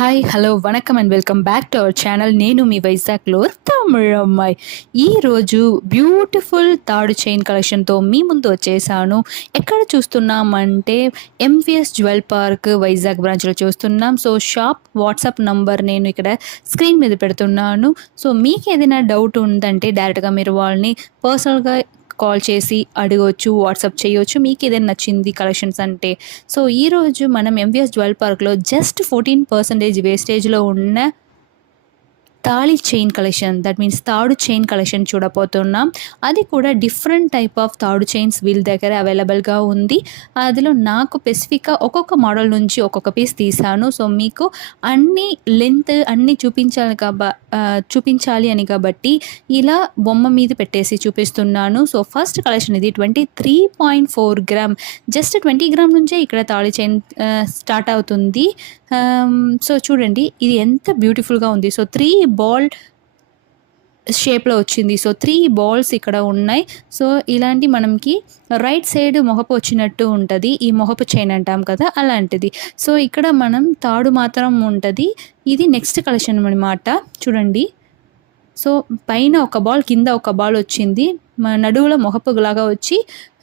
Hi hello vanakkam and welcome back to our channel నేను మీ వైజాగ్లో తమిళ అమ్మాయి ఈరోజు బ్యూటిఫుల్ తాడు చైన్ కలెక్షన్తో మీ ముందు వచ్చేసాను. ఎక్కడ చూస్తున్నామంటే M V S jewel park Vizag బ్రాంచ్లో చూస్తున్నాం. సో షాప్ వాట్సాప్ నంబర్ నేను ఇక్కడ స్క్రీన్ మీద పెడుతున్నాను. సో మీకు ఏదైనా డౌట్ ఉందంటే డైరెక్ట్గా మీరు వాళ్ళని పర్సనల్గా కాల్ చేసి అడగవచ్చు వాట్సాప్ చేయవచ్చు మీకు ఏదైనా నచ్చింది కలెక్షన్స్ అంటే. సో ఈరోజు మనం ఎంవిఎస్ జ్యువెల్ పార్క్లో జస్ట్ ఫోర్టీన్ పర్సెంటేజ్ వేస్టేజ్లో ఉన్న తాళి చైన్ కలెక్షన్ దట్ మీన్స్ తాడు చైన్ కలెక్షన్ చూడబోతున్నాం. అది కూడా డిఫరెంట్ టైప్ ఆఫ్ తాడు చైన్స్ వీళ్ళ దగ్గర అవైలబుల్గా ఉంది. అందులో నాకు స్పెసిఫిక్గా ఒక్కొక్క మోడల్ నుంచి ఒక్కొక్క పీస్ తీసాను సో మీకు అన్ని లెంత్ అన్ని చూపించాలి కాబ చూపించాలి అని కాబట్టి ఇలా బొమ్మ మీద పెట్టేసి చూపిస్తున్నాను. సో ఫస్ట్ కలెక్షన్ ఇది twenty three point four gram just twenty gram నుంచే ఇక్కడ తాళి చైన్ స్టార్ట్ అవుతుంది. Um, సో చూడండి ఇది ఎంత బ్యూటిఫుల్గా ఉంది. సో త్రీ బాల్ షేప్లో వచ్చింది. సో త్రీ బాల్స్ ఇక్కడ ఉన్నాయి. సో ఇలాంటి మనకి రైట్ సైడ్ మొహపు వచ్చినట్టు ఉంటుంది. ఈ మొహపు చైన్ అంటాం కదా అలాంటిది. సో ఇక్కడ మనం తాడు మాత్రం ఉంటుంది. ఇది నెక్స్ట్ కలెక్షన్ అనమాట చూడండి. సో పైన ఒక బాల్ కింద ఒక బాల్ వచ్చింది. మన నడువులో మొహపు లాగా వచ్చి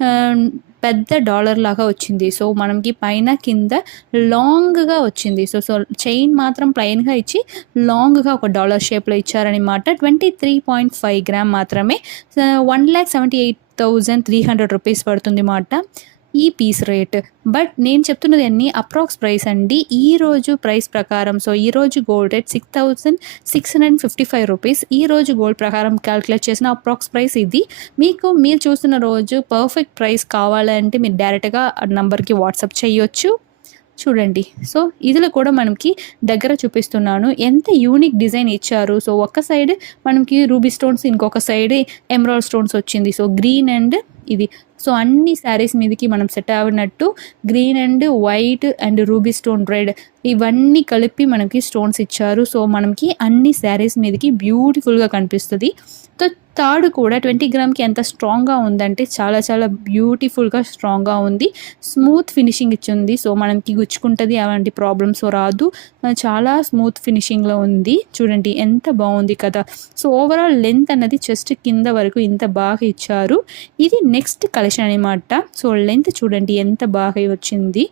um, పెద్ద డాలర్ లాగా వచ్చింది. సో మనకి పైన కింద లాంగ్గా వచ్చింది. సో సో చైన్ మాత్రం ప్లెయిన్గా ఇచ్చి లాంగ్గా ఒక డాలర్ షేప్లో ఇచ్చారనమాట twenty three point five gram మాత్రమే. One lakh seventy eight thousand three hundred rupees పడుతుంది మాట ఈ పీస్ రేట్. బట్ నేను చెప్తున్నది అన్ని అప్రాక్స్ ప్రైస్ అండి. ఈ రోజు ప్రైస్ ప్రకారం సో ఈ రోజు gold rate six thousand six hundred fifty five rupees ఈ రోజు గోల్డ్ ప్రకారం క్యాలిక్యులేట్ చేసిన అప్రాక్స్ ప్రైస్ ఇది. మీకు మీరు చూస్తున్న రోజు పర్ఫెక్ట్ ప్రైస్ కావాలంటే మీరు డైరెక్ట్గా నంబర్కి వాట్సాప్ చేయొచ్చు. చూడండి. సో ఇదిలో కూడా మనకి దగ్గర చూపిస్తున్నాను. ఎంత యూనిక్ డిజైన్ ఇచ్చారు. సో ఒక సైడ్ మనకి రూబీ స్టోన్స్ ఇంకొక సైడ్ ఎమరాల్డ్ స్టోన్స్ వచ్చింది. సో గ్రీన్ అండ్ ఇది. సో అన్ని శారీస్ మీదకి మనం set అవినట్టు green and white and ruby stone red ఇవన్నీ కలిపి మనకి స్టోన్స్ ఇచ్చారు. సో మనకి అన్ని శారీస్ మీదకి బ్యూటిఫుల్గా కనిపిస్తుంది. సో తాడు కూడా ట్వంటీ గ్రామ్కి ఎంత స్ట్రాంగ్గా ఉందంటే చాలా చాలా బ్యూటిఫుల్గా స్ట్రాంగ్గా ఉంది. స్మూత్ ఫినిషింగ్ ఇచ్చింది. సో మనకి గుచ్చుకుంటుంది అలాంటి ప్రాబ్లమ్స్ రాదు. చాలా స్మూత్ ఫినిషింగ్లో ఉంది. చూడండి ఎంత బాగుంది కదా. సో ఓవరాల్ లెంత్ అన్నది చెస్ట్ కింద వరకు ఇంత బాగా ఇచ్చారు. ఇది నెక్స్ట్ కలెక్షన్ అనమాట సో లెంత్ చూడండి ఎంత బాగా వచ్చింది.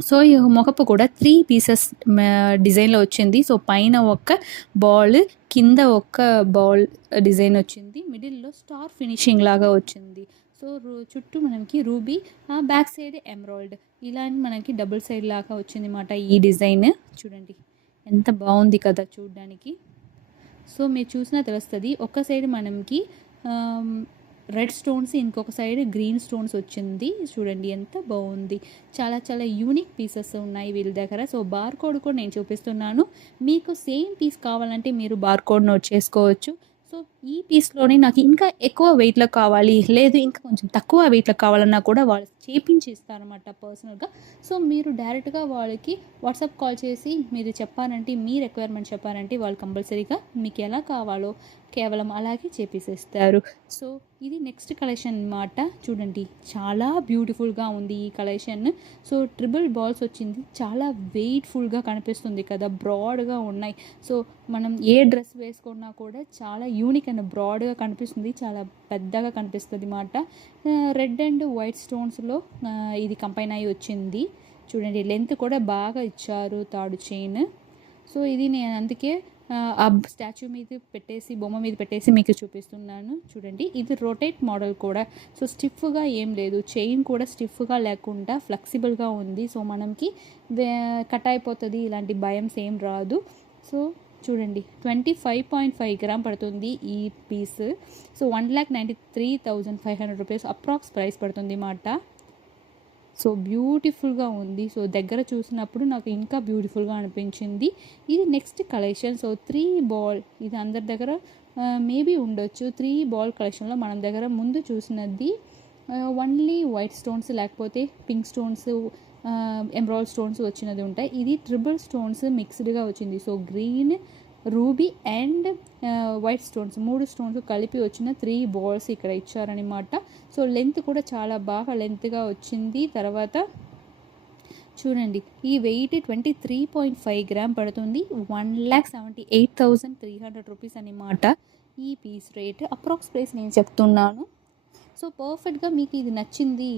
సో ఈ మొకపు కూడా త్రీ పీసెస్ డిజైన్లో వచ్చింది. సో పైన ఒక బాల్ కింద ఒక బాల్ డిజైన్ వచ్చింది. మిడిల్లో స్టార్ ఫినిషింగ్ లాగా వచ్చింది. సో చుట్టూ మనకి రూబీ బ్యాక్ సైడ్ ఎమరాల్డ్. ఇలా మనకి డబుల్ సైడ్ లాగా వచ్చింది అన్నమాట ఈ డిజైన్. చూడండి ఎంత బాగుంది కదా చూడడానికి. సో మీరు చూసినా తెలుస్తుంది. ఒక సైడ్ మనకి రెడ్ స్టోన్స్ ఇంకొక సైడ్ గ్రీన్ స్టోన్స్ వచ్చింది. చూడండి ఎంత బాగుంది. చాలా చాలా యూనిక్ పీసెస్ ఉన్నాయి వీళ్ళ దగ్గర. సో బార్ కోడ్ కూడా నేను చూపిస్తున్నాను. మీకు సేమ్ పీస్ కావాలంటే మీరు బార్ కోడ్ నోట్ చేసుకోవచ్చు. సో ఈ పీస్లోనే నాకు ఇంకా ఎక్కువ వెయిట్లో కావాలి. లేదు ఇంకా కొంచెం తక్కువ వెయిట్లో కావాలన్నా కూడా వాళ్ళు చేపించిస్తారన్నమాట పర్సనల్గా సో మీరు డైరెక్ట్గా వాళ్ళకి వాట్సాప్ కాల్ చేసి మీరు చెప్పారంటే మీ రిక్వైర్మెంట్ చెప్పారంటే వాళ్ళు కంపల్సరీగా మీకు ఎలా కావాలో కేవలం అలాగే చేపిసేస్తారు. సో ఇది నెక్స్ట్ కలెక్షన్ అన్నమాట. చూడండి చాలా బ్యూటిఫుల్గా ఉంది ఈ కలెక్షన్ సో ట్రిపుల్ బాల్స్ వచ్చింది. చాలా వెయిట్ఫుల్గా కనిపిస్తుంది కదా బ్రాడ్గా ఉన్నాయి. సో మనం ఏ డ్రెస్ వేసుకున్నా కూడా చాలా యూనిక్ అండ్ బ్రాడ్గా కనిపిస్తుంది. చాలా పెద్దగా కనిపిస్తుంది అన్నమాట. రెడ్ అండ్ వైట్ స్టోన్స్లో ఇది కంపైన్ అయి వచ్చింది. చూడండి లెంత్ కూడా బాగా ఇచ్చారు తాడు చైన్ సో ఇది నేను అందుకే ఆ, స్టాచ్యూ మీద పెట్టేసి బొమ్మ మీద పెట్టేసి మీకు చూపిస్తున్నాను. చూడండి ఇది రొటేట్ మోడల్ కూడా. సో స్టిఫ్గా ఏం లేదు. చైన్ కూడా స్టిఫ్గా లేకుండా ఫ్లెక్సిబుల్గా ఉంది. సో మనకి కట్ అయిపోతుంది. ఇలాంటి భయం సేమ్ రాదు. సో చూడండి twenty five point five gram పడుతుంది ఈ piece so one lakh ninety three thousand five hundred rupees approx price పడుతుంది మాట. సో బ్యూటిఫుల్గా ఉంది. సో దగ్గర చూసినప్పుడు నాకు ఇంకా బ్యూటిఫుల్గా అనిపించింది. ఇది next collection. So three ball ఇది అందరి దగ్గర మేబీ ఉండొచ్చు. త్రీ బాల్ కలెక్షన్లో మనం దగ్గర ముందు చూసినది ఓన్లీ వైట్ స్టోన్స్ లేకపోతే పింక్ స్టోన్స్ ఎంబ్రాయిడ్ స్టోన్స్ వచ్చినది ఉంటాయి. ఇది ట్రిబుల్ స్టోన్స్ మిక్స్డ్గా వచ్చింది. So green ruby and white stones. మూడు స్టోన్స్ కలిపి వచ్చిన త్రీ బాల్స్ ఇక్కడ ఇచ్చారనమాట సో లెంత్ కూడా చాలా బాగా లెంత్గా వచ్చింది. తర్వాత చూడండి. ఈ weight twenty three point five gram పడుతుంది. One lakh seventy eight thousand three hundred rupees అనమాట ఈ పీస్ రేట్. అప్రాక్స్ ప్రైస్ నేను చెప్తున్నాను. సో పర్ఫెక్ట్గా మీకు ఇది నచ్చింది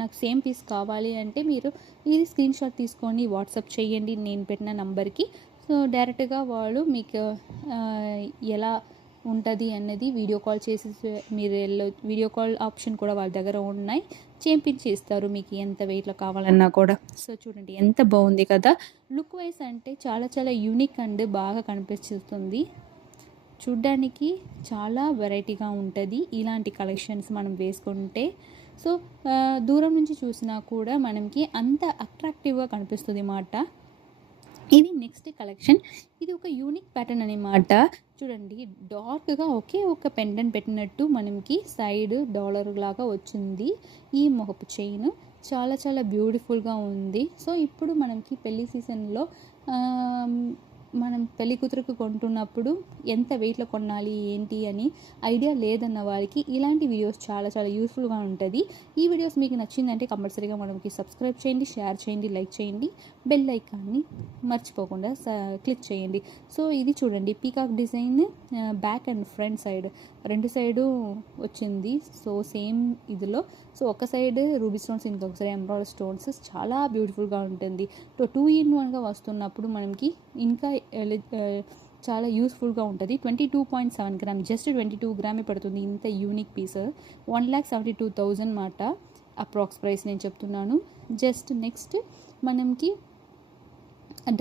నాకు సేమ్ పీస్ కావాలి అంటే మీరు ఇది స్క్రీన్ షాట్ తీసుకొని వాట్సాప్ చేయండి. నేను పెట్టిన నంబర్కి సో డైరెక్ట్గా వాళ్ళు మీకు ఎలా ఉంటుంది అన్నది వీడియో కాల్ చేసి మీరు వెళ్ళ వీడియో కాల్ ఆప్షన్ కూడా వాళ్ళ దగ్గర ఉన్నాయి. చేయించి ఇస్తారు మీకు ఎంత వెయిట్లో కావాలన్నా కూడా. సో చూడండి ఎంత బాగుంది కదా. లుక్ వైజ్ అంటే చాలా చాలా యూనిక్ అండ్ బాగా కనిపిస్తుంది. చూడ్డానికి చాలా వెరైటీగా ఉంటుంది. ఇలాంటి కలెక్షన్స్ మనం వేసుకుంటే. సో దూరం నుంచి చూసినా కూడా మనకి అంత అట్రాక్టివ్గా కనిపిస్తుంది అన్నమాట ఇది నెక్స్ట్ కలెక్షన్ ఇది ఒక యూనిక్ ప్యాటర్న్ అనమాట చూడండి డార్క్గా ఒకే ఒక పెండెంట్ పెట్టినట్టు మనకి సైడ్ డాలర్ లాగా వచ్చింది ఈ మొహపు చైన్ చాలా చాలా బ్యూటిఫుల్గా ఉంది. సో ఇప్పుడు మనకి పెళ్ళి సీజన్లో మనం పెళ్ళి కూతురుకు కొంటున్నప్పుడు ఎంత వెయిట్లో కొనాలి ఏంటి అని ఐడియా లేదన్న వారికి ఇలాంటి వీడియోస్ చాలా చాలా యూస్ఫుల్గా ఉంటుంది. ఈ వీడియోస్ మీకు నచ్చిందంటే కంపల్సరీగా మనకి సబ్స్క్రైబ్ చేయండి షేర్ చేయండి లైక్ చేయండి. బెల్ ఐకాన్ని మర్చిపోకుండా క్లిక్ చేయండి. సో ఇది చూడండి peacock design back and front side రెండు సైడు వచ్చింది. సో సేమ్ ఇదిలో. సో ఒక సైడ్ రూబీ స్టోన్స్ ఇంకొక సైడ్ ఎంబ్రాయిడర్ స్టోన్స్ చాలా బ్యూటిఫుల్గా ఉంటుంది. సో టూ ఇన్ వన్గా వస్తున్నప్పుడు మనకి ఇంకా చాలా యూస్ఫుల్గా ఉంటుంది. Twenty two point seven gram just twenty two గ్రామే పడుతుంది. ఇంత unique piece. One lakh seventy two thousand మాట అప్రాక్స్ ప్రైస్ నేను చెప్తున్నాను. జస్ట్ నెక్స్ట్ మనకి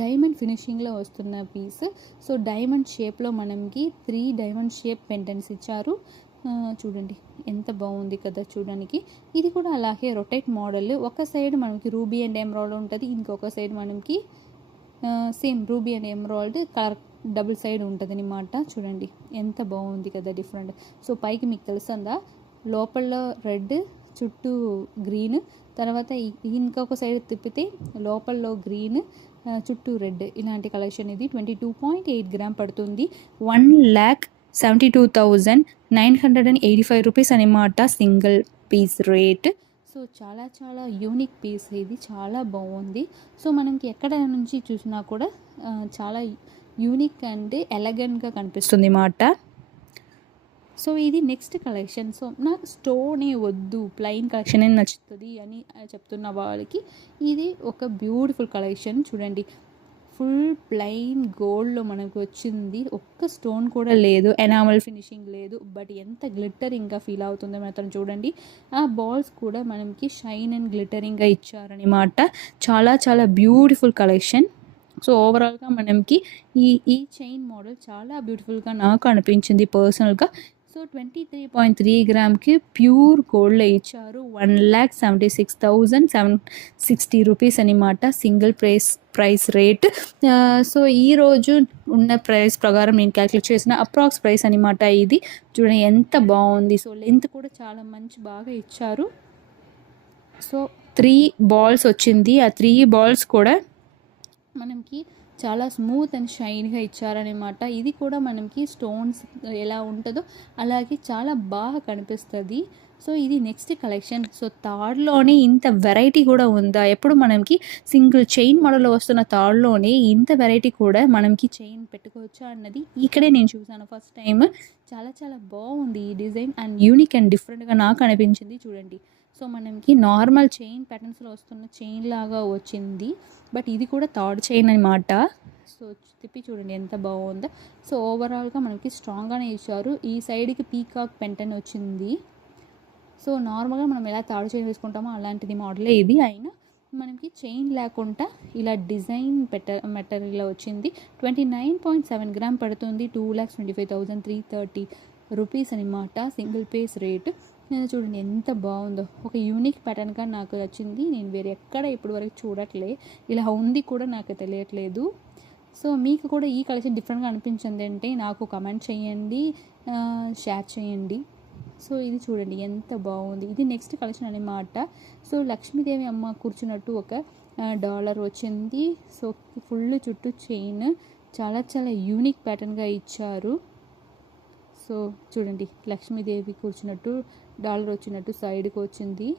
డైమండ్ ఫినిషింగ్లో వస్తున్న పీస్. సో డైమండ్ షేప్లో మనకి త్రీ డైమండ్ షేప్ పెంటెన్స్ ఇచ్చారు. చూడండి ఎంత బాగుంది కదా చూడడానికి. ఇది కూడా అలాగే రొటేట్ మోడల్. ఒక సైడ్ మనకి రూబీ అండ్ ఎమరాల్డ్ ఉంటుంది. ఇంకొక సైడ్ మనకి same ruby and emerald colour double side ఉంటుంది అనమాట చూడండి ఎంత బాగుంది కదా డిఫరెంట్. సో పైకి మీకు తెలుసుందా? లోపల రెడ్ చుట్టూ గ్రీన్. తర్వాత ఇంకొక సైడ్ తిప్పితే లోపల్లో గ్రీన్ చుట్టూ రెడ్. ఇలాంటి కలెక్షన్ ఇది. Twenty two point eight gram పడుతుంది. One lakh seventy two thousand nine hundred and eighty five rupees అనమాట సింగిల్ పీస్ రేట్. సో చాలా చాలా యూనిక్ పీస్ ఇది. చాలా బాగుంది. సో మనకి ఎక్కడ నుంచి చూసినా కూడా చాలా యూనిక్ అండ్ ఎలగెంట్గా కనిపిస్తుంది అన్నమాట సో ఇది నెక్స్ట్ కలెక్షన్ సో నాకు స్టోనే వద్దు ప్లెయిన్ కలెక్షనే నచ్చుతుంది అని చెప్తున్న వాళ్ళకి ఇది ఒక బ్యూటిఫుల్ కలెక్షన్ చూడండి. ఫుల్ ప్లెయిన్ గోల్డ్లో మనకు వచ్చింది. ఒక్క స్టోన్ కూడా లేదు. ఎనామల్ ఫినిషింగ్ లేదు. బట్ ఎంత గ్లిట్టరింగ్గా ఫీల్ అవుతుందో మాత్రం చూడండి. ఆ బాల్స్ కూడా మనకి షైన్ అండ్ గ్లిటరింగ్గా ఇచ్చారనమాట చాలా చాలా బ్యూటిఫుల్ కలెక్షన్. సో ఓవరాల్గా మనకి ఈ ఈ చైన్ మోడల్ చాలా బ్యూటిఫుల్గా నాకు అనిపించింది పర్సనల్గా. So twenty three point three గ్రామ్కి pure గోల్డ్లో ఇచ్చారు. One lakh seventy six thousand seven sixty rupees అనమాట single price price rate. So ఈ రోజు ఉన్న ప్రైస్ ప్రకారం నేను క్యాలిక్యులేట్ చేసిన అప్రాక్స్ ప్రైస్ అనమాట ఇది. చూడండి ఎంత బాగుంది. సో లెంత్ కూడా చాలా మంచి బాగా ఇచ్చారు. సో త్రీ బాల్స్ వచ్చింది. ఆ త్రీ బాల్స్ కూడా మనకి చాలా స్మూత్ అండ్ షైన్గా ఇచ్చారనమాట ఇది కూడా మనకి స్టోన్స్ ఎలా ఉంటుందో అలాగే చాలా బాగా కనిపిస్తుంది. సో ఇది నెక్స్ట్ కలెక్షన్ సో థాడ్లోనే ఇంత వెరైటీ కూడా ఉందా? ఎప్పుడు మనకి సింగిల్ చైన్ మోడల్లో వస్తున్న థాడ్లోనే ఇంత వెరైటీ కూడా మనకి చైన్ పెట్టుకోవచ్చా అన్నది ఇక్కడే నేను చూసాను ఫస్ట్ టైం చాలా చాలా బాగుంది ఈ డిజైన్ అండ్ యూనిక్ అండ్ డిఫరెంట్గా నాకు అనిపించింది. చూడండి. సో మనకి నార్మల్ చైన్ ప్యాటర్న్స్లో వస్తున్న చైన్ లాగా వచ్చింది. బట్ ఇది కూడా థర్డ్ చైన్ అనమాట సో తిప్పి చూడండి ఎంత బాగుందో. సో ఓవరాల్గా మనకి స్ట్రాంగ్గానే ఇచ్చారు. ఈ సైడ్కి పీకాక్ పెంటన్ వచ్చింది. సో నార్మల్గా మనం ఎలా థర్డ్ చైన్ వేసుకుంటామో అలాంటిది మోడలే ఇది. అయినా మనకి చైన్ లేకుండా ఇలా డిజైన్ పెట్ట మెటీరియల్ వచ్చింది. Twenty nine point seven gram పడుతుంది. Two lakhs twenty five thousand three thirty rupees అనమాట సింగిల్ పీస్ రేట్ చూడండి ఎంత బాగుందో. ఒక యూనిక్ ప్యాటర్న్గా నాకు వచ్చింది నేను వేరే ఎక్కడ ఇప్పటి వరకు చూడట్లే. ఇలా ఉంది కూడా నాకు తెలియట్లేదు. సో మీకు కూడా ఈ కలెక్షన్ డిఫరెంట్గా అనిపించింది అంటే నాకు కమెంట్ చేయండి. షేర్ చేయండి. సో ఇది చూడండి ఎంత బాగుంది. ఇది నెక్స్ట్ కలెక్షన్ అనమాట సో లక్ష్మీదేవి అమ్మ కూర్చున్నట్టు ఒక డాలర్ వచ్చింది. సో ఫుల్ చుట్టూ చైన్ చాలా చాలా యూనిక్ ప్యాటర్న్గా ఇచ్చారు. సో చూడండి లక్ష్మీదేవి కూర్చున్నట్టు డాలర్ వచ్చినట్టు సైడ్కి వచ్చింది.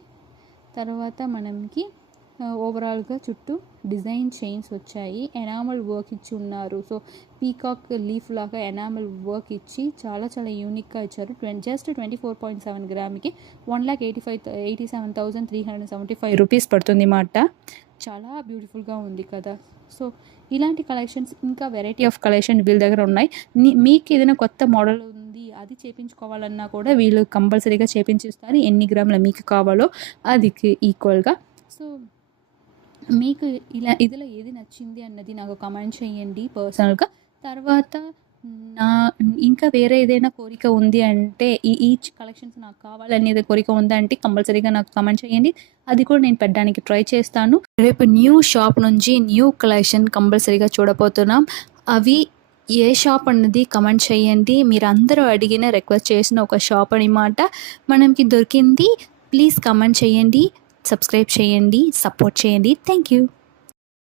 తర్వాత మనకి ఓవరాల్గా చుట్టూ డిజైన్ చైన్స్ వచ్చాయి. ఎనామల్ వర్క్ ఇచ్చి ఉన్నారు. సో పీకాక్ లీఫ్ లాగా ఎనామల్ వర్క్ ఇచ్చి చాలా చాలా యూనిక్గా ఇచ్చారు. Twenty just twenty four point seven గ్రామ్కి one lakh eighty five eighty seven thousand three hundred seventy five rupees పడుతుంది మాట. చాలా బ్యూటిఫుల్గా ఉంది కదా. సో ఇలాంటి కలెక్షన్స్ ఇంకా వెరైటీ ఆఫ్ కలెక్షన్ వీళ్ళ దగ్గర ఉన్నాయి. మీకు ఏదైనా కొత్త మోడల్ అది చేపించుకోవాలన్నా కూడా వీళ్ళు కంపల్సరీగా చేపించిస్తారు. ఎన్ని గ్రాముల మీకు కావాలో అది ఈక్వల్గా. సో మీకు ఇలా ఇదిలో ఏది నచ్చింది అన్నది నాకు కమెంట్ చేయండి పర్సనల్గా. తర్వాత నా ఇంకా వేరే ఏదైనా కోరిక ఉంది అంటే ఈ ఈచ్ కలెక్షన్స్ నాకు కావాలనేది కోరిక ఉందంటే కంపల్సరీగా నాకు కమెంట్ చేయండి. అది కూడా నేను పెట్టడానికి ట్రై చేస్తాను. రేపు న్యూ షాప్ నుంచి న్యూ కలెక్షన్ కంపల్సరీగా చూడబోతున్నాం. అవి ఏ షాప్ అన్నది కమెంట్ చేయండి. మీరు అందరూ అడిగిన రిక్వెస్ట్ చేసిన ఒక షాప్ అనమాట మనకి దొరికింది. ప్లీజ్ కమెంట్ చేయండి సబ్స్క్రైబ్ చేయండి సపోర్ట్ చేయండి. Thank you.